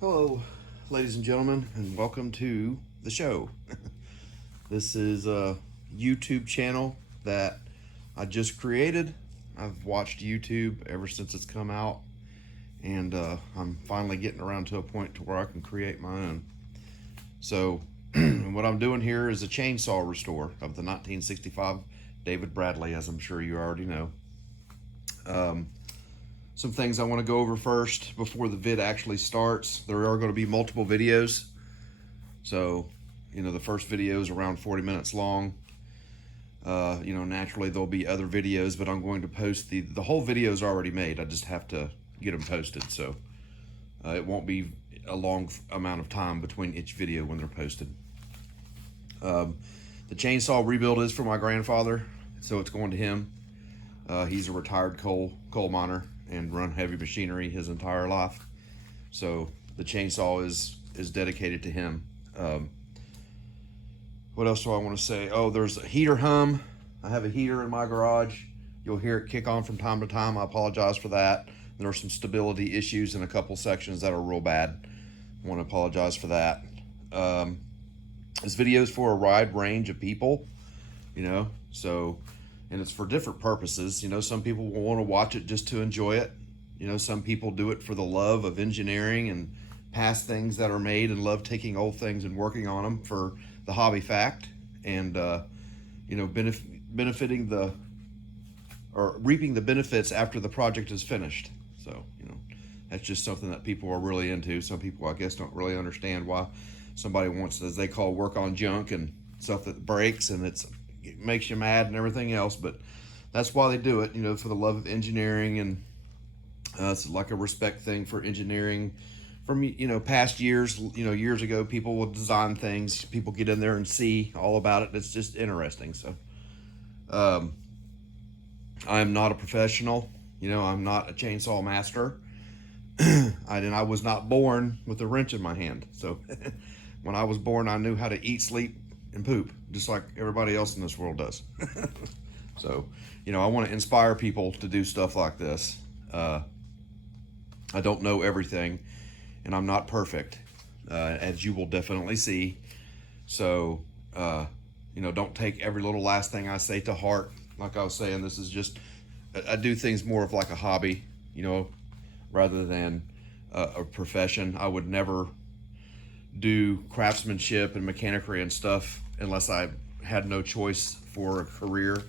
Hello, ladies and gentlemen, and welcome to the show. This is a YouTube channel that I just created. I've watched YouTube ever since it's come out, and I'm finally getting around to a point to where I can create my own. So, what I'm doing here is a chainsaw restore of the 1965 David Bradley, as I'm sure you already know. Some things I want to go over first before the vid actually starts. There are going to be multiple videos. So, the first video is around 40 minutes long. Naturally there'll be other videos, but I'm going to post the whole video is already made. I just have to get them posted. So it won't be a long amount of time between each video when they're posted. The chainsaw rebuild is for my grandfather, so it's going to him. He's a retired coal miner and run heavy machinery his entire life. So the chainsaw is dedicated to him. What else do I want to say? Oh, there's a heater hum. I have a heater in my garage. You'll hear it kick on from time to time. I apologize for that. There are some stability issues in a couple sections that are real bad. I want to apologize for that. This video is for a wide range of people, so, and it's for different purposes. Some people will want to watch it just to enjoy it. Some people do it for the love of engineering and past things that are made and love taking old things and working on them for the hobby fact and, benefiting or reaping the benefits after the project is finished. So, that's just something that people are really into. Some people, I guess, don't really understand why somebody wants, as they call, work on junk and stuff that breaks and it makes you mad and everything else. But that's why they do it, for the love of engineering. And it's like a respect thing for engineering from, past years. Years ago, people would design things. People get in there and see all about it. It's just interesting. So I'm not a professional. I'm not a chainsaw master. I was not born with a wrench in my hand. So when I was born, I knew how to eat, sleep, and poop, just like everybody else in this world does. So, I want to inspire people to do stuff like this. I don't know everything, and I'm not perfect, as you will definitely see. So, don't take every little last thing I say to heart. Like I was saying, this is just, I do things more of like a hobby, rather than a profession. I would never do craftsmanship and mechanicry and stuff unless I had no choice for a career,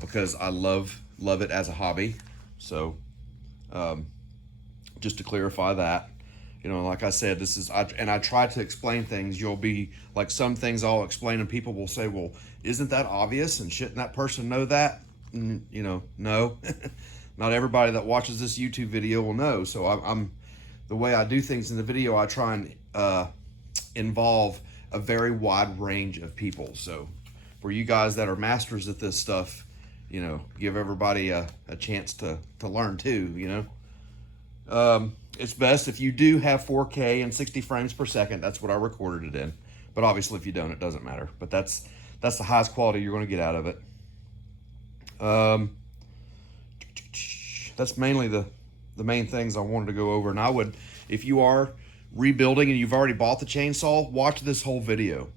because I love it as a hobby. So just to clarify that, like I said, this is, I try to explain things. You'll be like, some things I'll explain and people will say, well, isn't that obvious and shouldn't that person know that? No. Not everybody that watches this YouTube video will know. So I'm the way I do things in the video, I try and involve a very wide range of people. So for you guys that are masters at this stuff, give everybody a chance to learn too. It's best if you do have 4K and 60 frames per second. That's what I recorded it in. But obviously if you don't, it doesn't matter. But that's the highest quality you're going to get out of it. That's mainly the main things I wanted to go over. And I would, if you are rebuilding and you've already bought the chainsaw, watch this whole video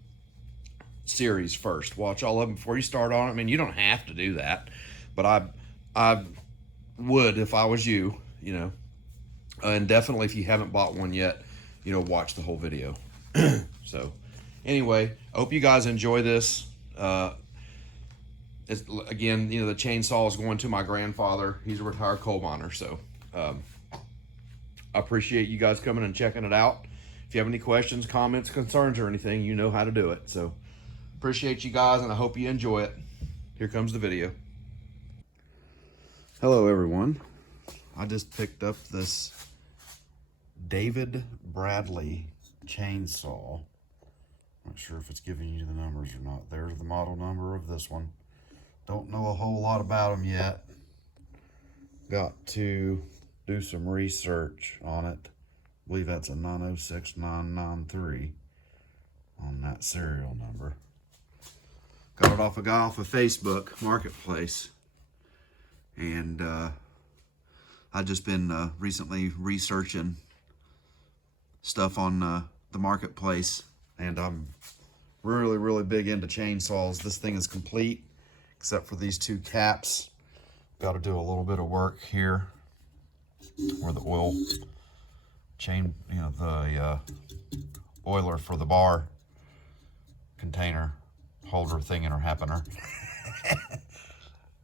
series first. Watch all of them before you start on it. I mean, you don't have to do that, but I would if I was you, and definitely if you haven't bought one yet, watch the whole video. So anyway, I hope you guys enjoy this. Again, the chainsaw is going to my grandfather. He's a retired coal miner. So I appreciate you guys coming and checking it out. If you have any questions, comments, concerns, or anything, you know how to do it. So appreciate you guys, and I hope you enjoy it. Here comes the video. Hello, everyone. I just picked up this David Bradley chainsaw. Not sure if it's giving you the numbers or not. There's the model number of this one. Don't know a whole lot about them yet. Got to do some research on it. I believe that's a 906993 on that serial number. Got it off a guy off of Facebook Marketplace. And I just been recently researching stuff on the marketplace, and I'm really big into chainsaws. This thing is complete except for these two caps. Got to do a little bit of work here where the oil chain, you know, the oiler for the bar container holder thing or happener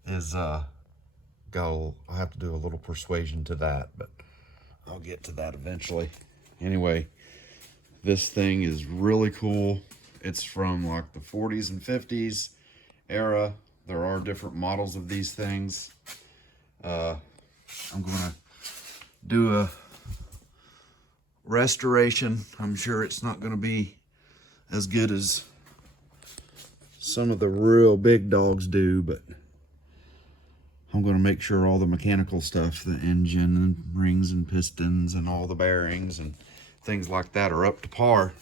is I have to do a little persuasion to that, but I'll get to that eventually. Anyway, this thing is really cool. It's from like the 40s and 50s era. There are different models of these things. I'm gonna do a restoration. I'm sure it's not gonna be as good as some of the real big dogs do, but I'm going to make sure all the mechanical stuff, the engine and rings and pistons and all the bearings and things like that are up to par.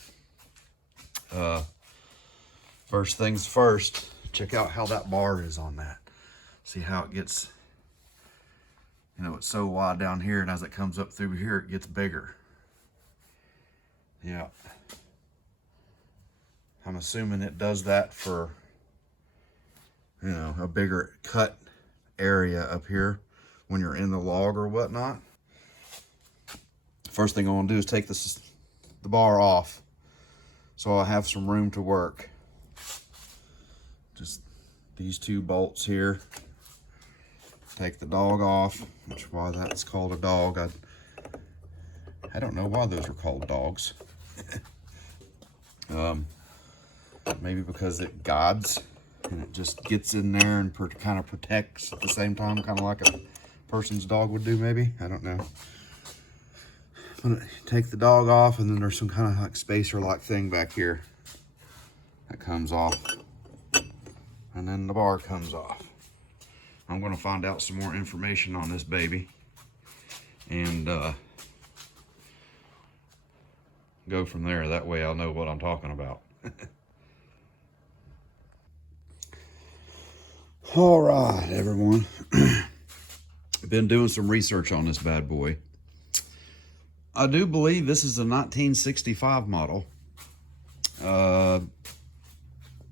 First things first, check out how that bar is on that. See how it gets, you know, it's so wide down here, and as it comes up through here, it gets bigger. Yeah. I'm assuming it does that for, you know, a bigger cut area up here when you're in the log or whatnot. First thing I want to do is take the bar off so I have some room to work. Just these two bolts here. Take the dog off, which is why that's called a dog. I don't know why those are called dogs. Maybe because it guides and it just gets in there and kind of protects at the same time, kind of like a person's dog would do, maybe. I don't know. I'm gonna take the dog off, and then there's some kind of like spacer-like thing back here that comes off, and then the bar comes off. I'm gonna find out some more information on this baby and go from there. That way I'll know what I'm talking about. All right, everyone. I've been doing some research on this bad boy. I do believe this is a 1965 model.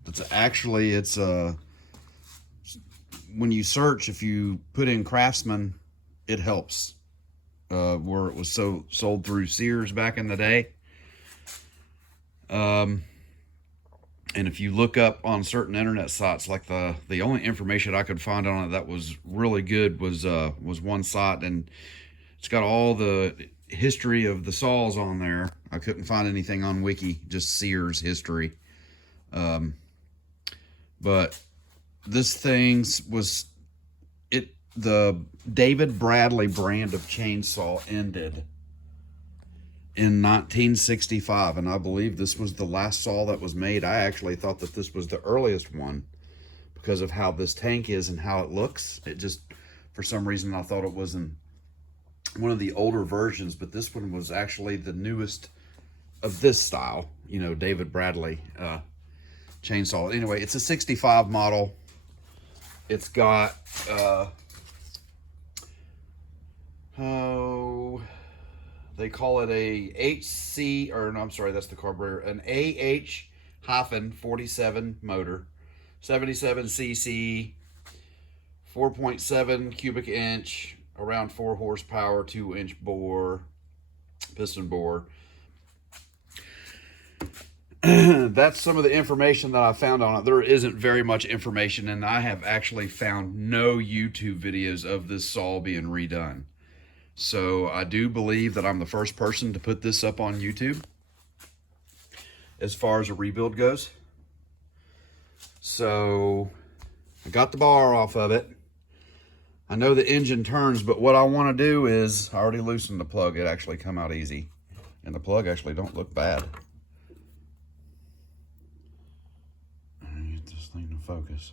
It's when you search, if you put in Craftsman, it helps. Where it was sold through Sears back in the day. And if you look up on certain internet sites, like the only information I could find on it that was really good was one site, and it's got all the history of the saws on there. I couldn't find anything on Wiki, just Sears history. But this thing the David Bradley brand of chainsaw ended in 1965, and I believe this was the last saw that was made. I actually thought that this was the earliest one because of how this tank is and how it looks. It just, for some reason, I thought it was in one of the older versions, but this one was actually the newest of this style, you know, David Bradley chainsaw. Anyway, it's a 65 model. It's got they call it a HC, or no, I'm sorry, that's the carburetor, an AH-47 motor, 77 cc, 4.7 cubic inch, around 4 horsepower, 2-inch bore, piston bore. That's some of the information that I found on it. There isn't very much information, and I have actually found no YouTube videos of this saw being redone. So I do believe that I'm the first person to put this up on YouTube as far as a rebuild goes. So I got the bar off of it. I know the engine turns, but what I want to do is, I already loosened the plug. It actually come out easy, and the plug actually don't look bad. Get this thing to focus.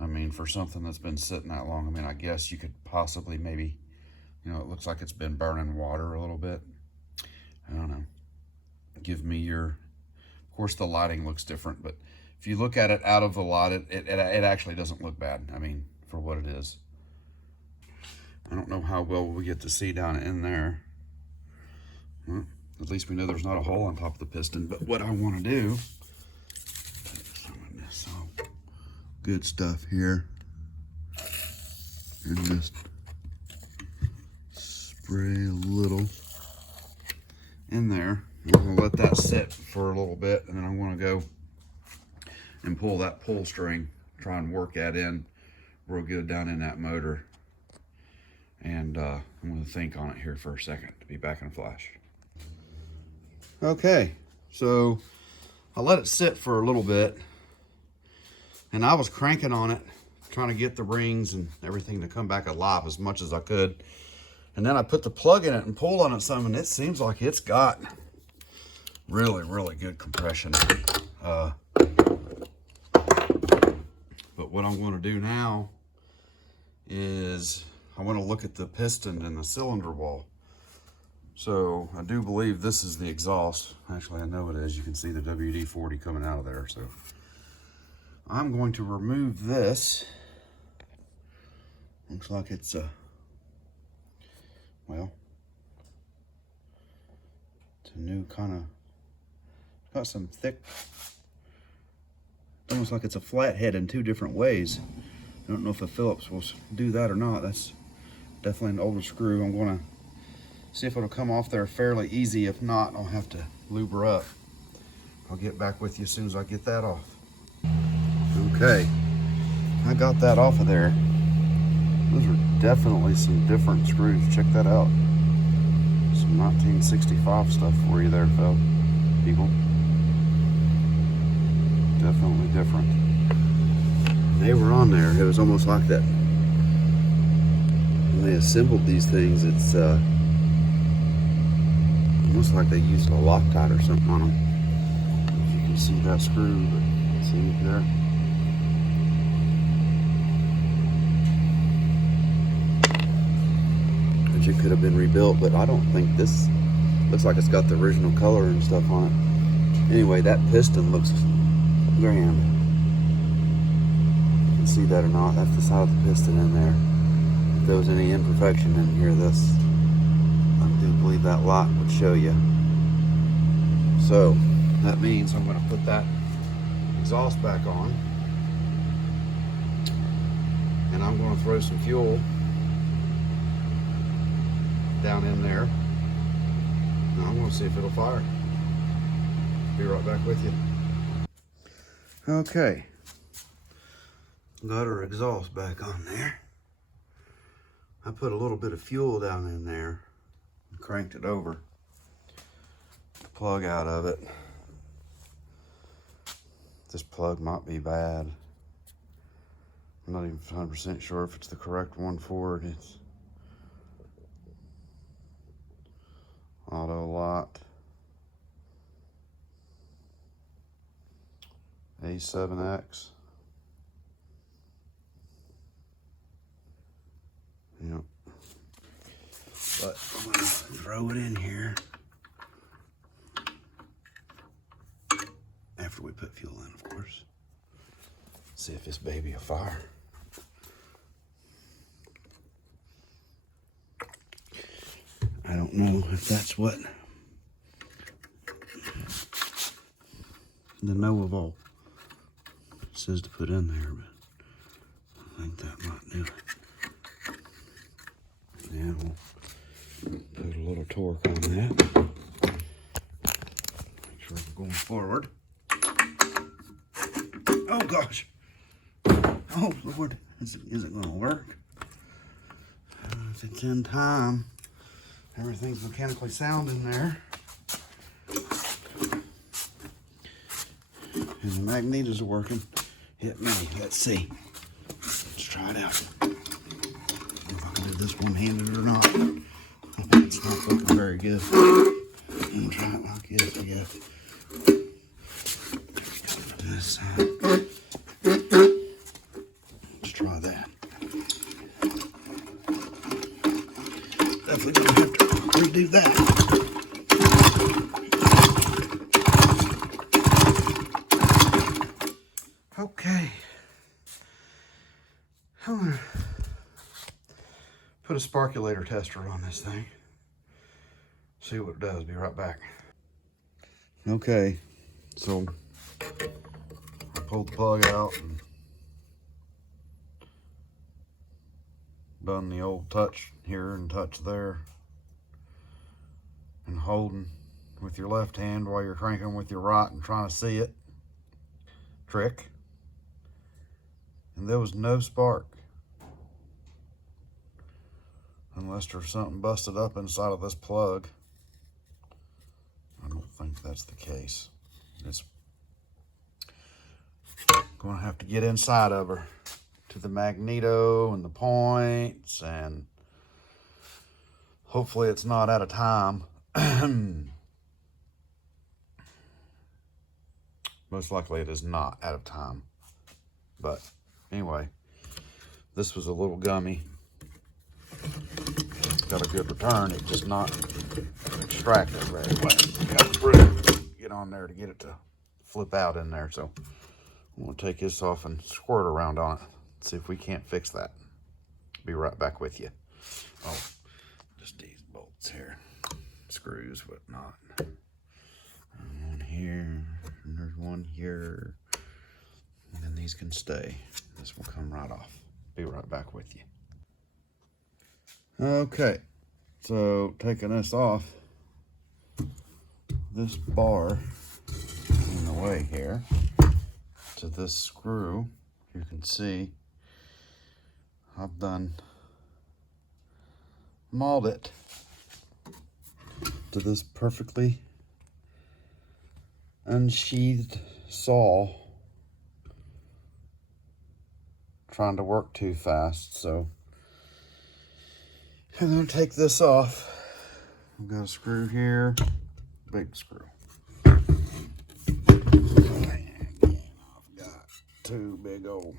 I mean, for something that's been sitting that long, I mean, I guess you could possibly maybe, you know, it looks like it's been burning water a little bit. I don't know. Give me your, of course the lighting looks different, but if you look at it out of the light, it actually doesn't look bad. I mean, for what it is. I don't know how well we get to see down in there. Well, at least we know there's not a hole on top of the piston. But what I want to do, put some of this good stuff here, and just spray a little in there. I'm going to let that sit for a little bit, and then I'm going to go and pull that pull string, try and work that in real good down in that motor. And I'm going to think on it here for a second. Be back in a flash. Okay, so I let it sit for a little bit, and I was cranking on it, trying to get the rings and everything to come back alive as much as I could. And then I put the plug in it and pulled on it some, and it seems like it's got really, really good compression. But what I'm going to do now is I want to look at the piston and the cylinder wall. So I do believe this is the exhaust. Actually, I know it is. You can see the WD-40 coming out of there. So I'm going to remove this. Looks like it's well, it's a new kind of, got some thick, almost like it's a flathead in two different ways. I don't know if a Phillips will do that or not. That's definitely an older screw. I'm going to see if it'll come off there fairly easy. If not, I'll have to lube her up. I'll get back with you as soon as I get that off. Okay, I got that off of there. Those are definitely some different screws. Check that out. Some 1965 stuff for you there, people. Definitely different. They were on there. It was almost like that. When they assembled these things, it's almost like they used a Loctite or something on them. If you can see that screw, but see there. It could have been rebuilt, but I don't think this looks like it's got the original color and stuff on it. Anyway, that piston looks grand. You can see that or not, that's the side of the piston in there. If there was any imperfection in here, this, I do believe that light would show you. So that means I'm going to put that exhaust back on, and I'm going to throw some fuel down in there. Now I'm going to see if it'll fire. Be right back with you. Okay, got our exhaust back on there. I put a little bit of fuel down in there and cranked it over. The plug out of it. This plug might be bad. I'm not even 100% sure if it's the correct one for it. It's Auto Lot A7X. Yep. But I'm gonna throw it in here after we put fuel in, of course. See if this baby will fire. I don't know if that's what the Novaval says to put in there, but I think that might do it. Yeah, we'll put a little torque on that. Make sure we're going forward. Oh gosh! Oh Lord, is it going to work? If it's in time. Everything's mechanically sound in there. And the magnetos are working. Hit me. Let's see. Let's try it out. If I can do this one-handed or not. It's not looking very good. I'm gonna try it like this, I guess. This side. Let's try that. Definitely gonna have to redo that. Okay. I'm gonna put a sparkulator tester on this thing. See what it does. Be right back. Okay, so I pulled the plug out and done the old touch here and touch there, and holding with your left hand while you're cranking with your right and trying to see it trick, and there was no spark, unless there's something busted up inside of this plug. I don't think that's the case. It's gonna have to get inside of her to the magneto and the points, and hopefully it's not out of time. Most likely it is not out of time. But anyway, this was a little gummy. Got a good return. It's just not extracted very well. Got to get on there to get it to flip out in there. So I'm going to take this off and squirt around on it. See if we can't fix that. Be right back with you. Oh, just these bolts here. Screws, whatnot. One here, and there's one here. And then these can stay. This will come right off. Be right back with you. Okay, so taking this off, this bar in the way here to this screw, you can see I've done mauled it to this perfectly unsheathed saw, trying to work too fast. So I'm going to take this off. I've got a screw here, big screw. I've got two big old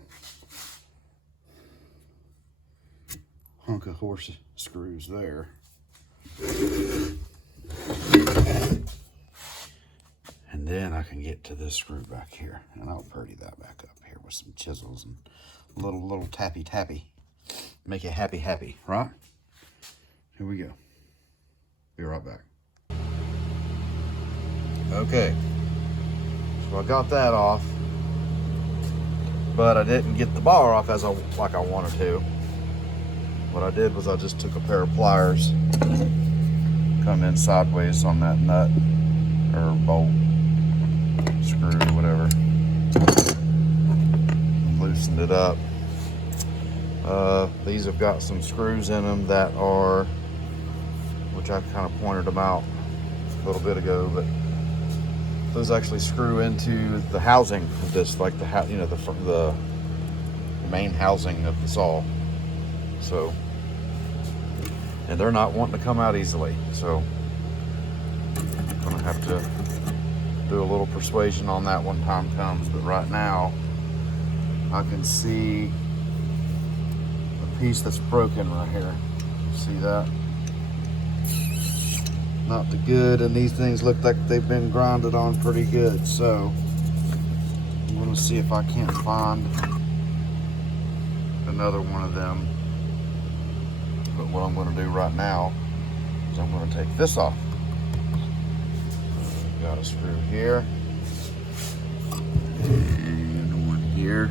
hunk of horse screws there. And then I can get to this screw back here, and I'll purdy that back up here with some chisels and little tappy. Make it happy, right? Here we go. Be right back. Okay, so I got that off, but I didn't get the bar off like I wanted to. What I did was I just took a pair of pliers, come in sideways on that nut or bolt, screw, whatever, and loosened it up. These have got some screws in them that are, which I kind of pointed them out a little bit ago, but those actually screw into the housing of this, like the main housing of the saw. So, and they're not wanting to come out easily. So I'm gonna have to do a little persuasion on that when time comes. But right now, I can see the piece that's broken right here. See that? Not the good, and these things look like they've been grinded on pretty good. So I'm gonna see if I can't find another one of them. But what I'm going to do right now is I'm going to take this off. Got a screw here, and one here,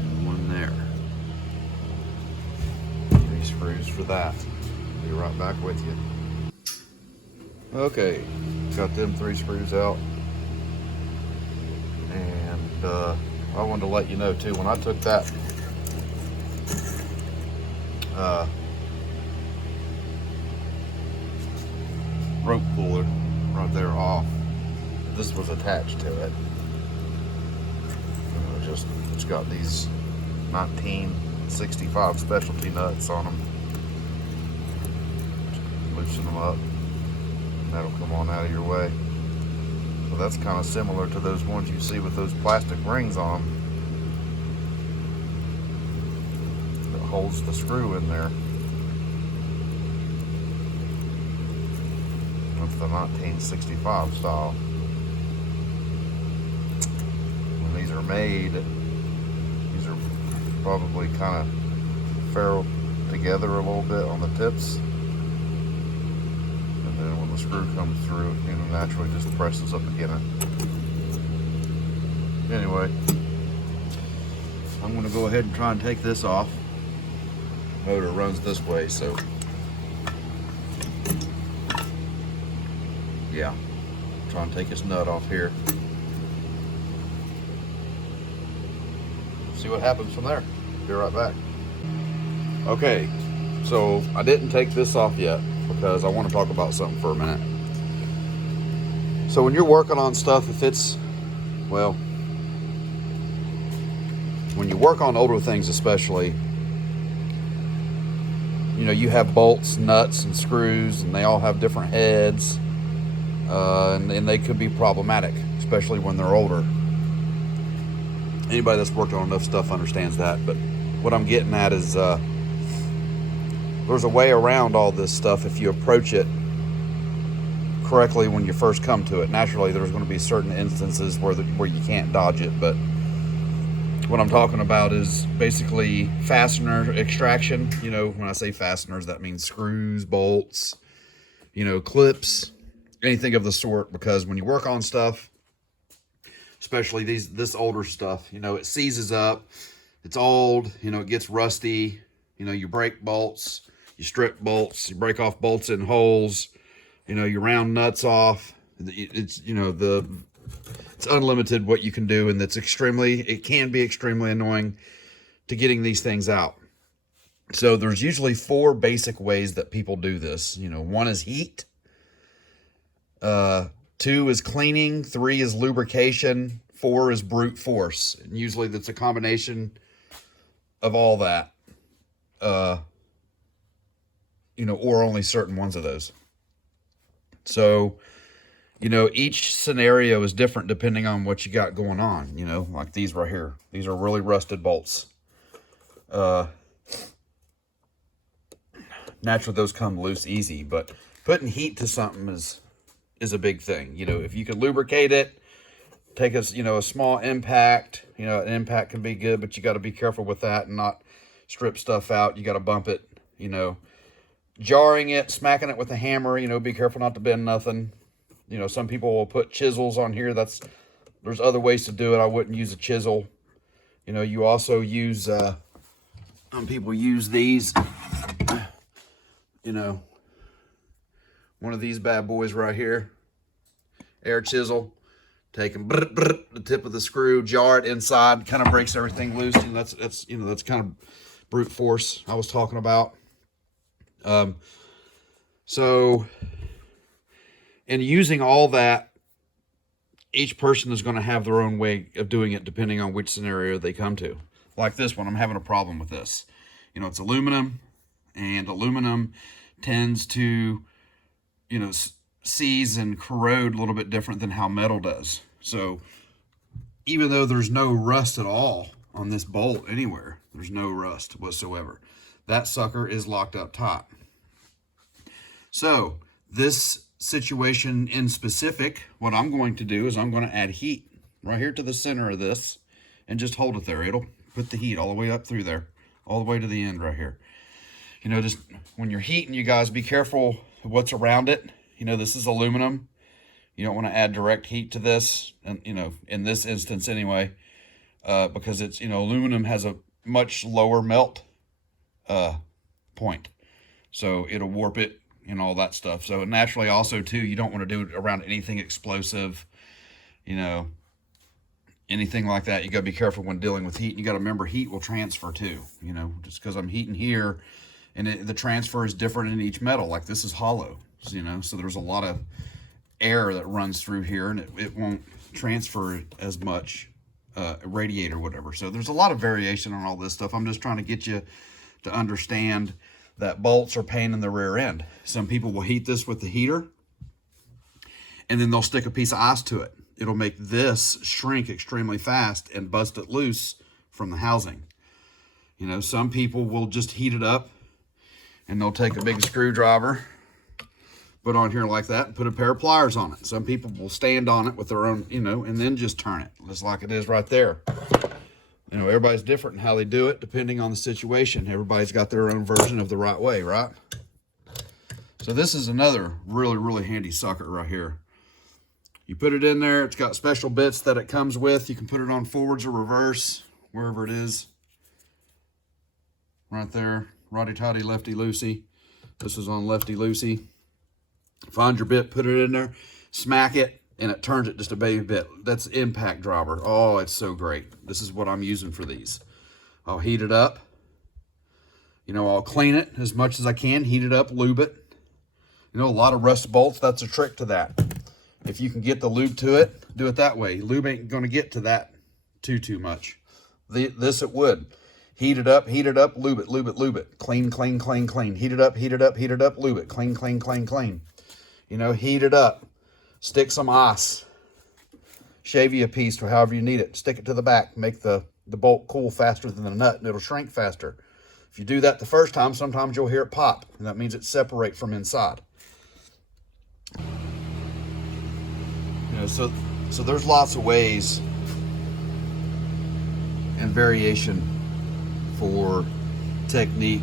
and one there. 3 screws for that. Be right back with you. Okay, got them 3 screws out, and I wanted to let you know too, when I took that rope puller right there off, this was attached to it. It's got these 1965 specialty nuts on them. Loosen them up, and that'll come on out of your way. So that's kind of similar to those ones you see with those plastic rings on them. Holds the screw in there. That's the 1965 style. When these are made, these are probably kind of ferruled together a little bit on the tips. the screw comes through, naturally just presses up against it. Anyway, I'm going to go ahead and try and take this off. Motor runs this way, so yeah, try and take this nut off here. See what happens from there. Be right back. Okay, so I didn't take this off yet because I want to talk about something for a minute. So when you're working on stuff, if it's, well, when you work on older things especially, you have bolts, nuts, and screws, and they all have different heads, and they could be problematic, especially when they're older. Anybody that's worked on enough stuff understands that, but what I'm getting at is there's a way around all this stuff if you approach it correctly when you first come to it. Naturally, there's going to be certain instances where you can't dodge it, but what I'm talking about is basically fastener extraction. When I say fasteners, that means screws, bolts, clips, anything of the sort, because when you work on stuff, especially this older stuff, it seizes up, it's old, it gets rusty, you break bolts, you strip bolts, you break off bolts in holes, you round nuts off. It's, it's unlimited what you can do, and it can be extremely annoying to getting these things out. So there's usually 4 basic ways that people do this. 1 is heat, 2 is cleaning, 3 is lubrication, 4 is brute force. And usually that's a combination of all that, or only certain ones of those. So, each scenario is different depending on what you got going on, like these right here. These are really rusted bolts. Naturally, those come loose easy, but putting heat to something is a big thing. If you can lubricate it, take a small impact. An impact can be good, but you got to be careful with that and not strip stuff out. You got to bump it, jarring it, smacking it with a hammer, be careful not to bend nothing. Some people will put chisels on here. There's other ways to do it. I wouldn't use a chisel. You also use, some people use these, one of these bad boys right here, air chisel, take the tip of the screw, jar it inside, kind of breaks everything loose. And that's kind of brute force I was talking about. So, and using all that, each person is going to have their own way of doing it depending on which scenario they come to. Like this one, I'm having a problem with this. It's aluminum, and aluminum tends to, seize and corrode a little bit different than how metal does. So even though there's no rust at all on this bolt anywhere, there's no rust whatsoever, that sucker is locked up tight. So this situation in specific, what I'm going to do is I'm going to add heat right here to the center of this and just hold it there. It'll put the heat all the way up through there, all the way to the end right here. Just when you're heating, you guys be careful of what's around it. This is aluminum. You don't want to add direct heat to this, and in this instance anyway, because it's, aluminum has a much lower melt point, so it'll warp it and all that stuff. So naturally also too, you don't want to do it around anything explosive, anything like that. You got to be careful when dealing with heat. And you got to remember heat will transfer too, just because I'm heating here, and the transfer is different in each metal. Like this is hollow, so there's a lot of air that runs through here, and it won't transfer as much, radiate or whatever. So there's a lot of variation on all this stuff. I'm just trying to get you to understand that bolts are pain in the rear end. Some people will heat this with the heater, and then they'll stick a piece of ice to it. It'll make this shrink extremely fast and bust it loose from the housing. Some people will just heat it up, and they'll take a big screwdriver, put on here like that, and put a pair of pliers on it. Some people will stand on it with their own, and then just turn it, just like it is right there. Everybody's different in how they do it, depending on the situation. Everybody's got their own version of the right way, right? So this is another really handy socket right here. You put it in there, it's got special bits that it comes with. You can put it on forwards or reverse, wherever it is. Right there, righty-tighty, lefty-loosey. This is on lefty-loosey. Find your bit, put it in there, smack it, and it turns it just a baby bit. That's impact driver. Oh, it's so great. This is what I'm using for these. I'll heat it up. You know, I'll clean it as much as I can, heat it up, lube it. You know, a lot of rust bolts, that's a trick to that. If you can get the lube to it, do it that way. Lube ain't gonna get to that too much. This it would. Heat it up, lube it, lube it, lube it. Clean, clean, clean, clean. Heat it up, lube it. Clean, clean, clean, clean. You know, heat it up. Stick some ice. Shave you a piece or however you need it. Stick it to the back. Make the bolt cool faster than the nut and it'll shrink faster. If you do that the first time, sometimes you'll hear it pop. And that means it separates from inside. You know, so there's lots of ways and variation for technique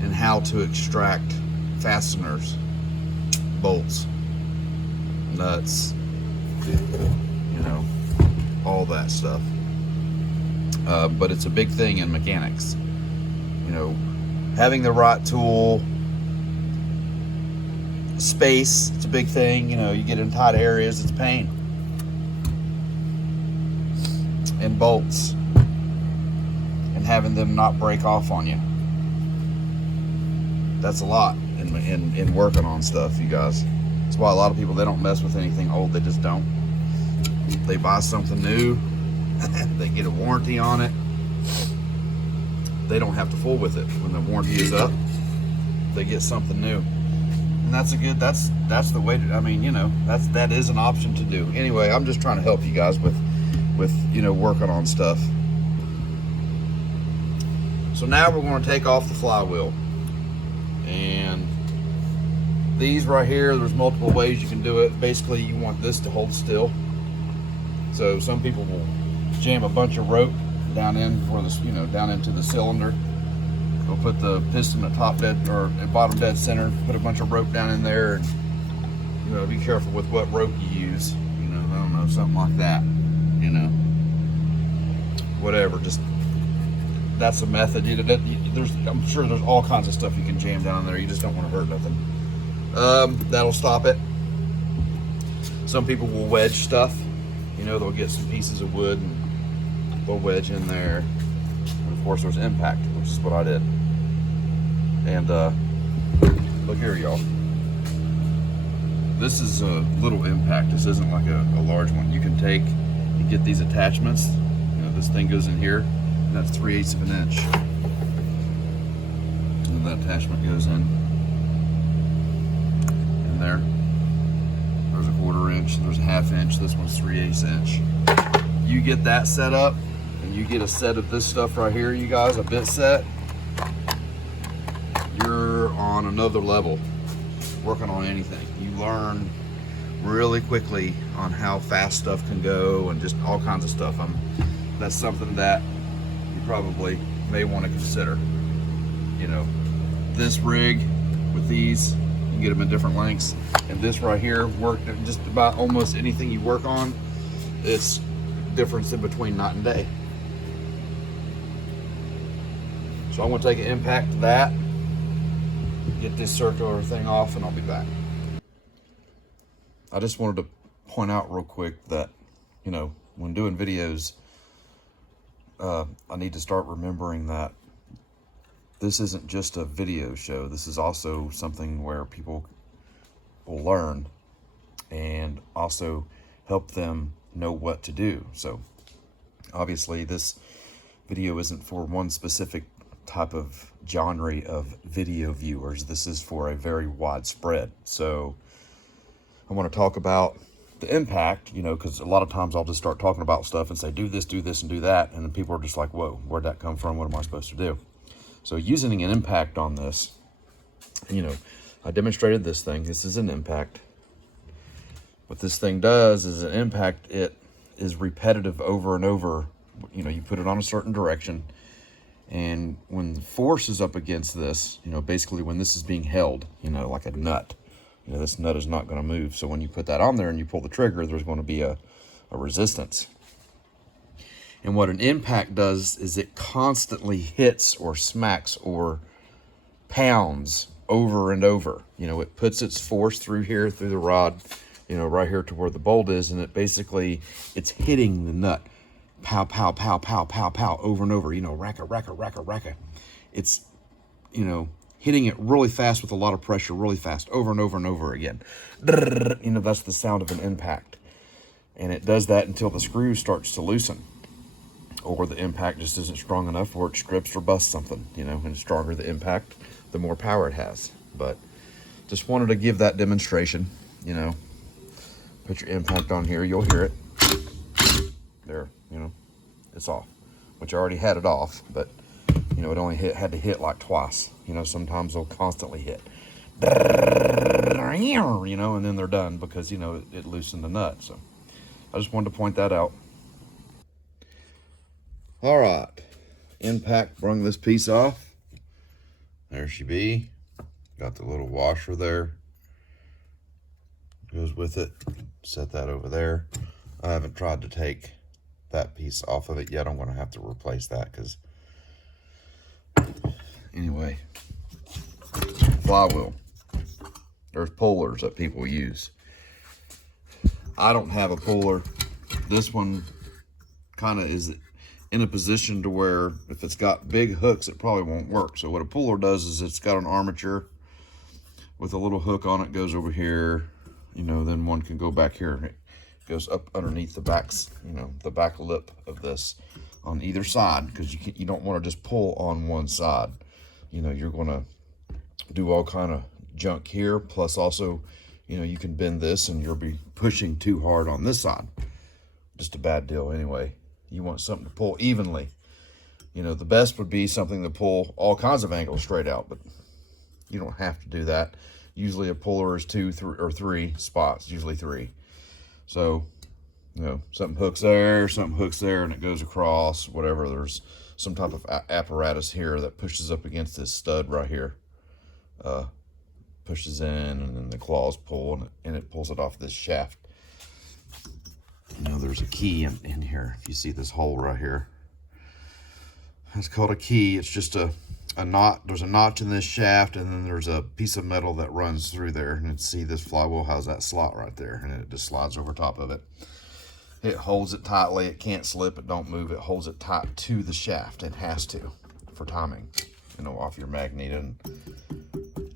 and how to extract fasteners, bolts, nuts, you know, all that stuff. But it's a big thing in mechanics. You know, having the right tool, space, it's a big thing. You know, you get in tight areas, it's a pain. And bolts, and having them not break off on you. That's a lot in working on stuff, you guys. That's why a lot of people, they don't mess with anything old, they just don't. They buy something new, they get a warranty on it. They don't have to fool with it. When the warranty is up, they get something new. And that's the way to, I mean, you know, that is an option to do. Anyway, I'm just trying to help you guys with you know, working on stuff. So now we're going to take off the flywheel. And these right here, there's multiple ways you can do it. Basically, you want this to hold still. So some people will jam a bunch of rope down in for this, you know, down into the cylinder. They'll put the piston at top dead or at bottom dead center, put a bunch of rope down in there, and you know, be careful with what rope you use. You know, I don't know, something like that. You know, whatever. Just that's a method. I'm sure there's all kinds of stuff you can jam down there. You just don't want to hurt nothing. That'll stop it. Some people will wedge stuff. You know, they'll get some pieces of wood and they'll wedge in there. And of course, there's impact, which is what I did. And look here, y'all. This is a little impact. This isn't like a large one. You can take and get these attachments. You know, this thing goes in here, and that's 3/8 of an inch. And that attachment goes in there. There's a 1/4 inch, there's a 1/2 inch, this one's 3/8 inch. You get that set up, and you get a set of this stuff right here, you guys, a bit set, you're on another level working on anything. You learn really quickly on how fast stuff can go and just all kinds of stuff. That's something that you probably may want to consider. You know, this rig with these, you can get them in different lengths, and this right here, work just about almost anything you work on. It's difference in between night and day. So I'm going to take an impact to that, get this circular thing off, and I'll be back. I just wanted to point out real quick that, you know, when doing videos, I need to start remembering that this isn't just a video show. This is also something where people will learn and also help them know what to do. So obviously this video isn't for one specific type of genre of video viewers. This is for a very widespread. So I want to talk about the impact, you know, because a lot of times I'll just start talking about stuff and say, do this, and do that. And then people are just like, whoa, where'd that come from? What am I supposed to do? So using an impact on this, you know, I demonstrated this thing. This is an impact. What this thing does is an impact, it is repetitive over and over. You know, you put it on a certain direction And when the force is up against this, you know, basically when this is being held, you know, like a nut, you know, this nut is not going to move. So when you put that on there and you pull the trigger, there's going to be a resistance. And what an impact does is it constantly hits or smacks or pounds over and over. You know, it puts its force through here, through the rod, you know, right here to where the bolt is, and it basically, it's hitting the nut. Pow, pow, pow, pow, pow, pow, over and over, you know, racka, racka, racka, racka. It's, you know, hitting it really fast with a lot of pressure, really fast, over and over and over again. You know, that's the sound of an impact. And it does that until the screw starts to loosen, or the impact just isn't strong enough, or it strips or busts something, you know. And the stronger the impact, the more power it has. But just wanted to give that demonstration, you know. Put your impact on here, you'll hear it. There, you know, it's off, which I already had it off, but you know, it only had to hit like twice. You know, sometimes they'll constantly hit, you know, and then they're done because, you know, it loosened the nut. So I just wanted to point that out. All right, impact brung this piece off. There she be. Got the little washer there. Goes with it. Set that over there. I haven't tried to take that piece off of it yet. I'm going to have to replace that because, anyway, flywheel. There's pullers that people use. I don't have a puller. This one kind of is in a position to where if it's got big hooks, it probably won't work. So what a puller does is it's got an armature with a little hook on it, goes over here, you know, then one can go back here and it goes up underneath the backs, you know, the back lip of this on either side, because you don't want to just pull on one side. You know, you're going to do all kind of junk here, plus also, you know, you can bend this and you'll be pushing too hard on this side. Just a bad deal anyway. You want something to pull evenly. You know, the best would be something to pull all kinds of angles straight out, but you don't have to do that. Usually a puller is 2, 3, or 3 spots, usually 3. So, you know, something hooks there, something hooks there, and it goes across, whatever. There's some type of apparatus here that pushes up against this stud right here. Pushes in, and then the claws pull, and it pulls it off this shaft. You know, there's a key in here. If you see this hole right here, it's called a key. It's just a knot. There's a notch in this shaft, and then there's a piece of metal that runs through there. And see, this flywheel has that slot right there, and it just slides over top of it. It holds it tightly. It can't slip. It don't move. It holds it tight to the shaft. It has to, for timing, you know, off your magnet and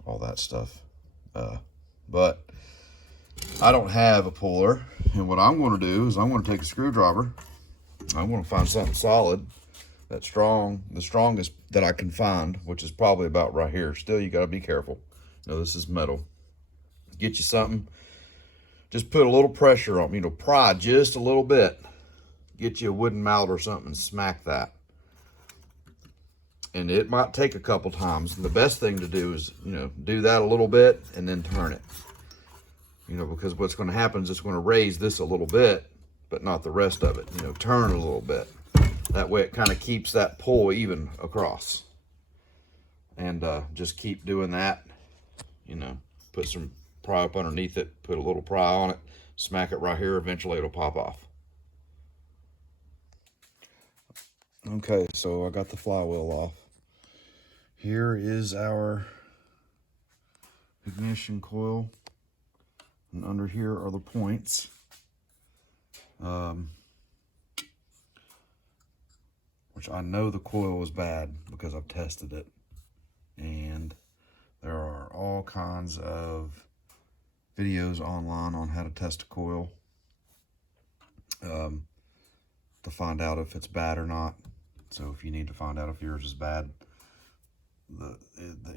all that stuff. But I don't have a puller, and what I'm going to do is I'm going to take a screwdriver. I'm going to find something solid, that's strong, the strongest that I can find, which is probably about right here. Still, you got to be careful. You know, this is metal. Get you something. Just put a little pressure on, you know, pry just a little bit. Get you a wooden mallet or something and smack that. And it might take a couple times. And the best thing to do is, you know, do that a little bit and then turn it. You know, because what's going to happen is it's going to raise this a little bit, but not the rest of it. You know, turn a little bit. That way it kind of keeps that pull even across. And just keep doing that. You know, put some pry up underneath it, put a little pry on it, smack it right here. Eventually it'll pop off. Okay, so I got the flywheel off. Here is our ignition coil, and under here are the points. Which I know the coil is bad because I've tested it, and there are all kinds of videos online on how to test a coil to find out if it's bad or not. So if you need to find out if yours is bad, the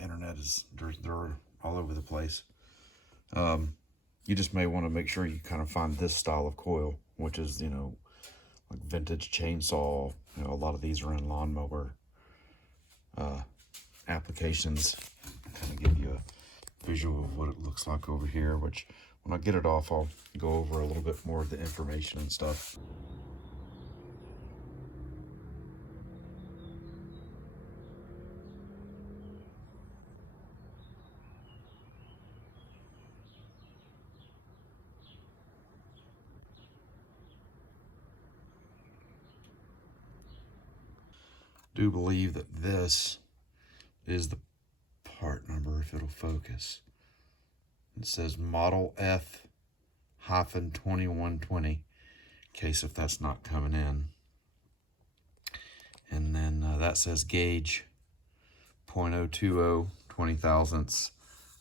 internet is, they're all over the place. You just may want to make sure you kind of find this style of coil, which is, you know, like vintage chainsaw. You know, a lot of these are in lawnmower applications. Kind of give you a visual of what it looks like over here, which when I get it off, I'll go over a little bit more of the information and stuff. do believe that this is the part number, if it'll focus. It says Model F-2120, in case if that's not coming in. And then that says gauge 0.020 20 thousandths,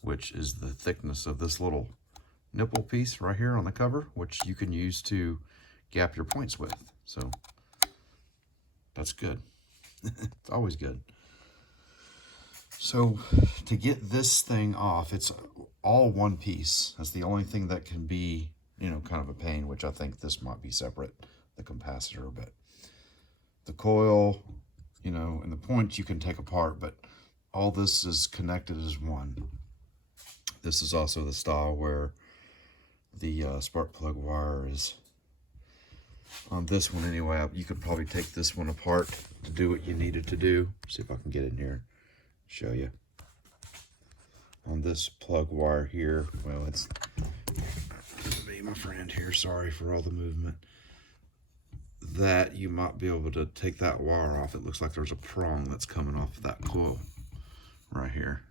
which is the thickness of this little nipple piece right here on the cover, which you can use to gap your points with. So that's good. It's always good. So to get this thing off, it's all one piece. That's the only thing that can be, you know, kind of a pain, which I think this might be separate, the capacitor, but the coil, you know, and the points you can take apart, but all this is connected as one. This is also the style where the spark plug wire is on this one anyway. You could probably take this one apart to do what you needed to do. See if I can get in here, show you. On this plug wire here, well, it's be my friend here, sorry for all the movement, that you might be able to take that wire off. It looks like there's a prong that's coming off of that coil right here,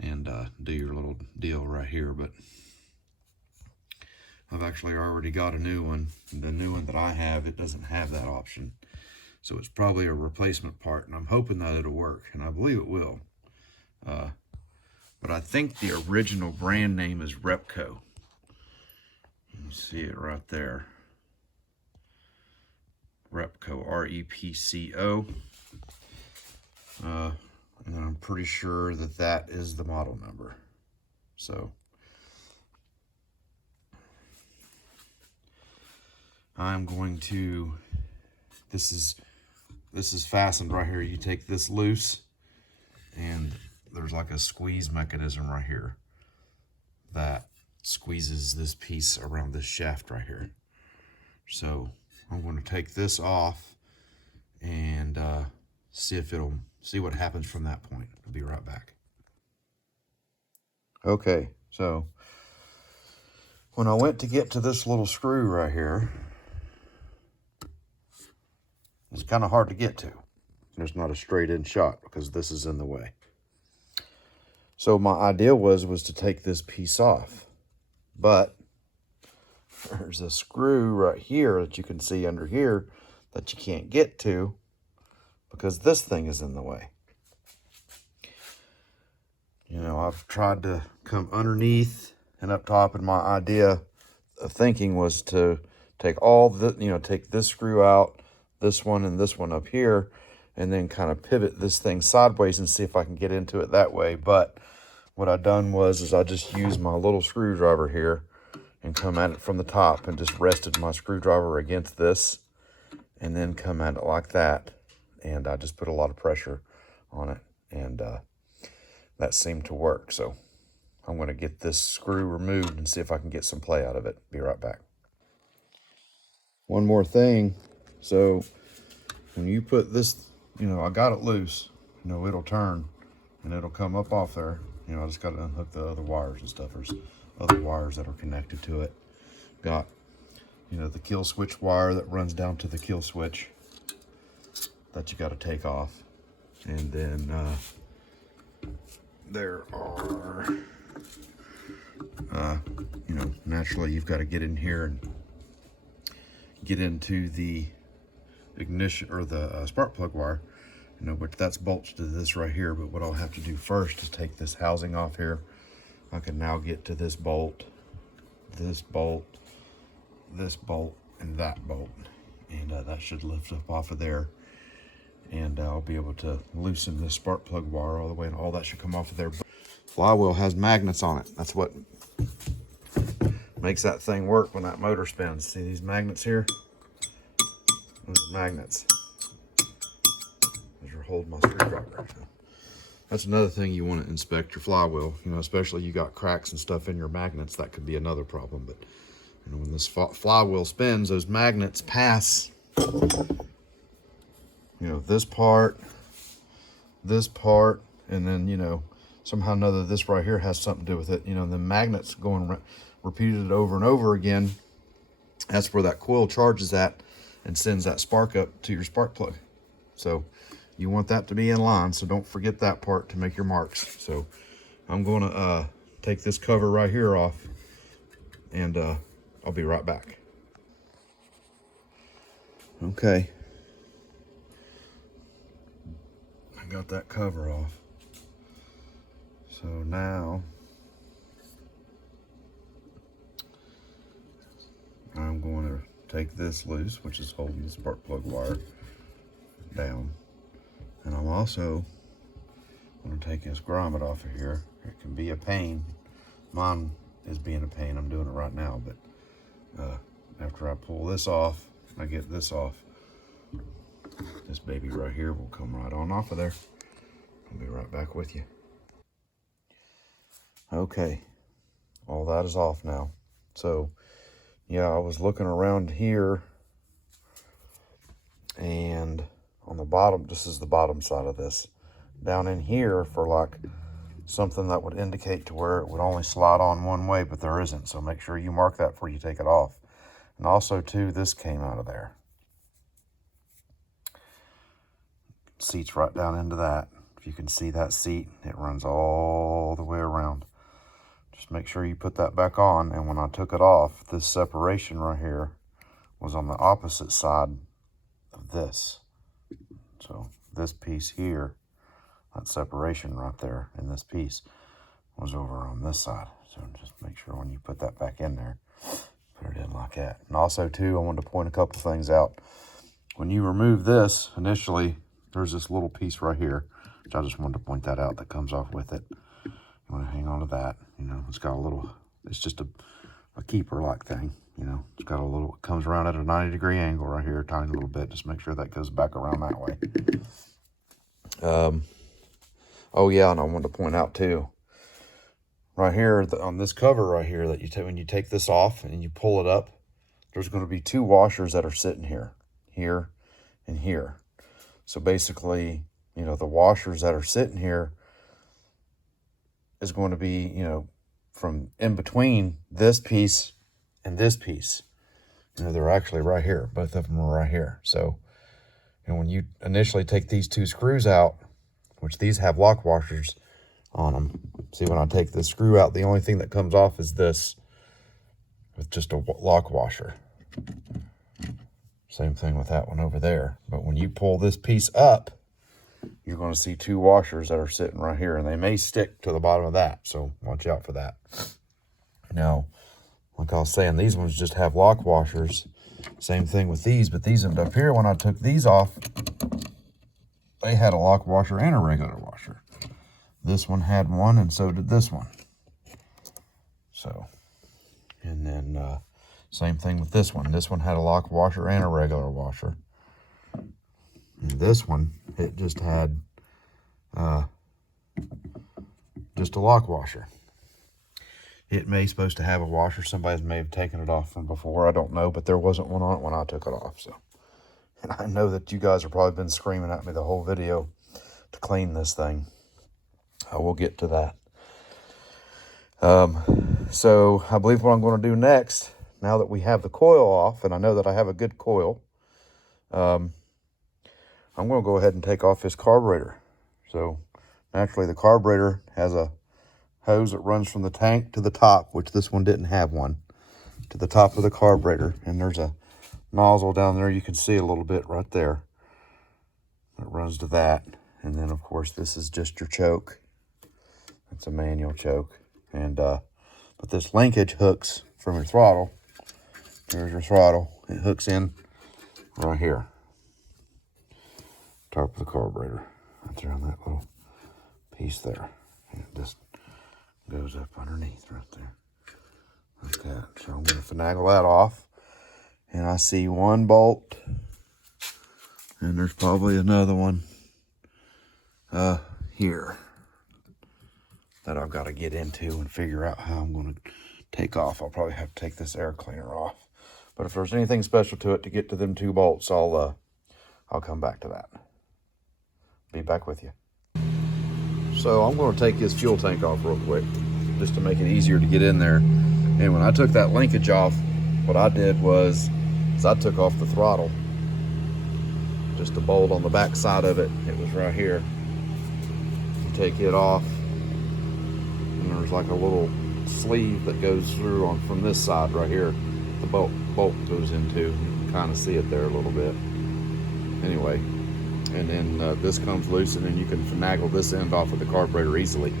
and do your little deal right here. But I've actually already got a new one. The new one that I have, it doesn't have that option, so it's probably a replacement part, and I'm hoping that it'll work, and I believe it will. But I think the original brand name is Repco. You see it right there. Repco, R-E-P-C-O. And I'm pretty sure that that is the model number. So I'm going to, this is fastened right here. You take this loose, and there's like a squeeze mechanism right here that squeezes this piece around this shaft right here. So I'm going to take this off and see what happens from that point. I'll be right back. Okay, so when I went to get to this little screw right here, it's kind of hard to get to. There's not a straight in shot because this is in the way. So my idea was to take this piece off, but there's a screw right here that you can see under here that you can't get to because this thing is in the way. You know, I've tried to come underneath and up top, and my idea of thinking was to take all the, you know, take this screw out, this one and this one up here, and then kind of pivot this thing sideways and see if I can get into it that way. But what I done was I just used my little screwdriver here and come at it from the top and just rested my screwdriver against this and then come at it like that. And I just put a lot of pressure on it, and that seemed to work. So I'm going to get this screw removed and see if I can get some play out of it. Be right back. One more thing. So when you put this, you know, I got it loose, you know, it'll turn and it'll come up off there. You know, I just got to unhook the other wires and stuff. There's other wires that are connected to it. Got, you know, the kill switch wire that runs down to the kill switch that you got to take off. And then there are, you know, naturally you've got to get in here and get into the ignition or the spark plug wire, you know, but that's bolts to this right here. But what I'll have to do first is take this housing off here. I can now get to this bolt, this bolt, this bolt, and that bolt, and that should lift up off of there, and I'll be able to loosen this spark plug wire all the way, and all that should come off of there. Flywheel has magnets on it. That's what makes that thing work when that motor spins. See these magnets here? Those are magnets. Those are holding my screwdriver. That's another thing you want to inspect your flywheel. You know, especially you got cracks and stuff in your magnets. That could be another problem. But you know, when this flywheel spins, those magnets pass. You know, this part, and then, you know, somehow or another this right here has something to do with it. You know, the magnets going repeated over and over again. That's where that coil charges at and sends that spark up to your spark plug. So you want that to be in line, so don't forget that part to make your marks. So I'm going to take this cover right here off, and I'll be right back. Okay, I got that cover off. So now I'm going to take this loose, which is holding the spark plug wire down. And I'm also going to take this grommet off of here. It can be a pain. Mine is being a pain. I'm doing it right now, but after I pull this off, I get this off, this baby right here will come right on off of there. I'll be right back with you. Okay, all that is off now. So yeah, I was looking around here, and on the bottom, this is the bottom side of this, down in here for like something that would indicate to where it would only slide on one way, but there isn't. So make sure you mark that before you take it off. And also too, this came out of there. Seats right down into that. If you can see that seat, it runs all the way around. Just make sure you put that back on. And when I took it off, this separation right here was on the opposite side of this. So this piece here, that separation right there in this piece was over on this side. So just make sure when you put that back in there, put it in like that. And also too, I wanted to point a couple things out. When you remove this initially, there's this little piece right here, which I just wanted to point that out, that comes off with it. You want to hang on to that. You know, it's got a little, it's just a keeper-like thing. You know, it's got a little, it comes around at a 90-degree angle right here, a tiny little bit. Just make sure that goes back around that way. Oh yeah, and I wanted to point out too, right here on this cover right here, that you take when you take this off and you pull it up, there's going to be two washers that are sitting here, here, and here. So basically, you know, the washers that are sitting here is going to be, you know, from in between this piece and this piece. You know, they're actually right here. Both of them are right here. So, you know, when you initially take these two screws out, which these have lock washers on them. See, when I take the screw out, the only thing that comes off is this with just a lock washer. Same thing with that one over there. But when you pull this piece up, you're going to see two washers that are sitting right here, and they may stick to the bottom of that. So watch out for that. Now, like I was saying, these ones just have lock washers. Same thing with these, but these up here, when I took these off, they had a lock washer and a regular washer. This one had one, and so did this one. So, and then same thing with this one. This one had a lock washer and a regular washer. And this one, it just had just a lock washer. It may supposed to have a washer. Somebody may have taken it off from before. I don't know, but there wasn't one on it when I took it off. So, and I know that you guys have probably been screaming at me the whole video to clean this thing. I will get to that. So I believe what I'm going to do next, now that we have the coil off, and I know that I have a good coil, I'm going to go ahead and take off this carburetor. So naturally the carburetor has a hose that runs from the tank to the top, which this one didn't have one, to the top of the carburetor. And there's a nozzle down there. You can see a little bit right there. It runs to that. And then of course this is just your choke. It's a manual choke. And but this linkage hooks from your throttle. Here's your throttle. It hooks in right here. Top of the carburetor. Right there on that little piece there. And it just goes up underneath right there. Like that. So I'm going to finagle that off. And I see one bolt. And there's probably another one here that I've got to get into and figure out how I'm going to take off. I'll probably have to take this air cleaner off. But if there's anything special to it to get to them two bolts, I'll come back to that. Be back with you. So I'm going to take this fuel tank off real quick, just to make it easier to get in there. And when I took that linkage off, what I did was I took off the throttle. just a bolt on the back side of it. It was right here. You take it off, and there's like a little sleeve that goes through on from this side right here. The bolt goes into. You can kind of see it there a little bit. Anyway, and then this comes loose, and then you can finagle this end off of the carburetor easily.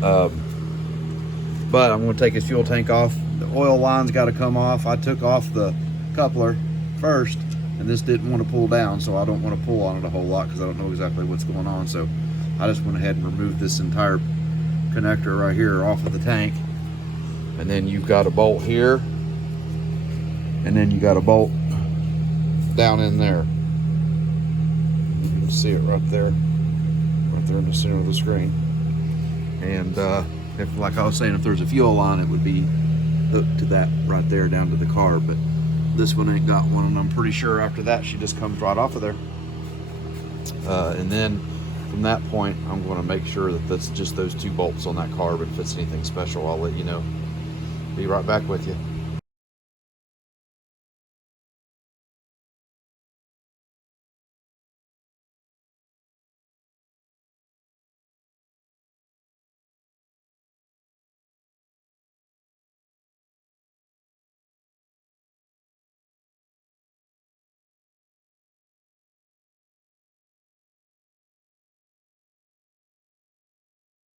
But I'm going to take his fuel tank off. The oil line's got to come off. I took off the coupler first, and this didn't want to pull down, so I don't want to pull on it a whole lot because I don't know exactly what's going on. So I just went ahead and removed this entire connector right here off of the tank. And then you've got a bolt here, and then you got a bolt down in there. You can see it right there in the center of the screen. And if, like I was saying, if there's a fuel line, it would be hooked to that right there down to the car. But this one ain't got one, and I'm pretty sure after that she just comes right off of there. And then from that point, I'm going to make sure that that's just those two bolts on that car. But if it's anything special, I'll let you know. Be right back with you.